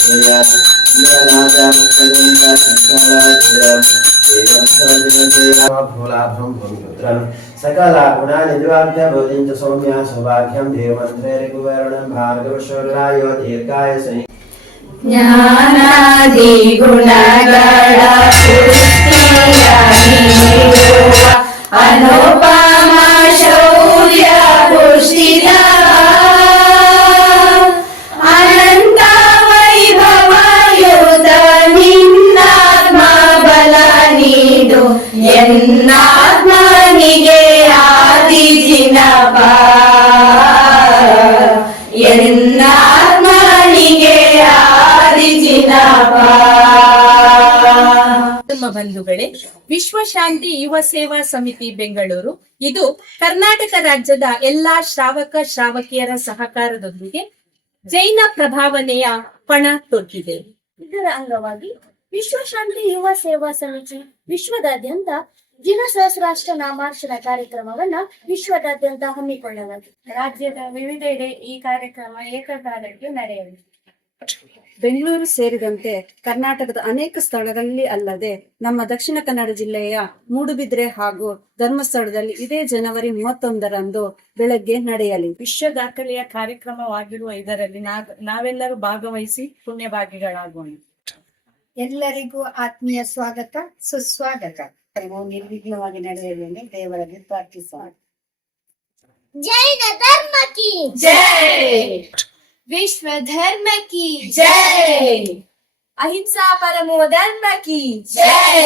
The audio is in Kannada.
Jaya Jaya Jaya Jaya Jaya सकलागुणानिवाभ्यभोजिं च सौम्या ಆದಿ ಜಿನಪ ಎನ್ನಾತ್ಮನಿಗೆ ಆದಿ ಜಿನಪ ಧರ್ಮ ಬಂಧುಗಳೇ ವಿಶ್ವಶಾಂತಿ ಯುವ ಸೇವಾ ಸಮಿತಿ ಬೆಂಗಳೂರು. ಇದು ಕರ್ನಾಟಕ ರಾಜ್ಯದ ಎಲ್ಲಾ ಶ್ರಾವಕ ಶ್ರಾವಕಿಯರ ಸಹಕಾರದೊಂದಿಗೆ ಜೈನ ಪ್ರಭಾವನೆಯ ಪಣ ತೊಟ್ಟಿದೆ. ಇದರ ಅಂಗವಾಗಿ ವಿಶ್ವಶಾಂತಿ ಯುವ ಸೇವಾ ಸಮಿತಿ ವಿಶ್ವದಾದ್ಯಂತ ದಿನ ಸಹಸ್ರಾಷ್ಟ್ರ ನಾಮಾರ್ಚನ ಕಾರ್ಯಕ್ರಮವನ್ನ ವಿಶ್ವದಾದ್ಯಂತ ಹಮ್ಮಿಕೊಳ್ಳಲಾಗಿದೆ ರಾಜ್ಯದ ವಿವಿಧೆಡೆ ಈ ಕಾರ್ಯಕ್ರಮ ಏಕಕಾಲಕ್ಕೆ ನಡೆಯಲಿದೆ ಬೆಂಗಳೂರು ಸೇರಿದಂತೆ ಕರ್ನಾಟಕದ ಅನೇಕ ಸ್ಥಳಗಳಲ್ಲಿ ಅಲ್ಲದೆ ನಮ್ಮ ದಕ್ಷಿಣ ಕನ್ನಡ ಜಿಲ್ಲೆಯ ಮೂಡುಬಿದ್ರೆ ಹಾಗೂ ಧರ್ಮಸ್ಥಳದಲ್ಲಿ ಇದೇ ಜನವರಿ ಮೂವತ್ತೊಂದರಂದು ಬೆಳಗ್ಗೆ ನಡೆಯಲಿ. ವಿಶ್ವ ದಾಖಲೆಯ ಕಾರ್ಯಕ್ರಮವಾಗಿರುವ ಇದರಲ್ಲಿ ನಾವ್- ನಾವೆಲ್ಲರೂ ಭಾಗವಹಿಸಿ ಪುಣ್ಯಭಾಗಿಗಳಾಗೋಣ. ಎಲ್ಲರಿಗೂ ಆತ್ಮೀಯ ಸ್ವಾಗತ ಸುಸ್ವಾಗತ. ನಿರ್ವಿಘ್ನವಾಗಿ ನಡೆಯಲಿ ಎಂದು ದೇವರಲ್ಲಿ ಪ್ರಾರ್ಥಿಸೋಣ ಜೈನ ಧರ್ಮ ಕಿ ಜೈ ವಿಶ್ವ ಧರ್ಮ ಕಿ ಜೈ ಅಹಿಂಸಾ ಪರಮೋ ಧರ್ಮ ಕಿ ಜೈ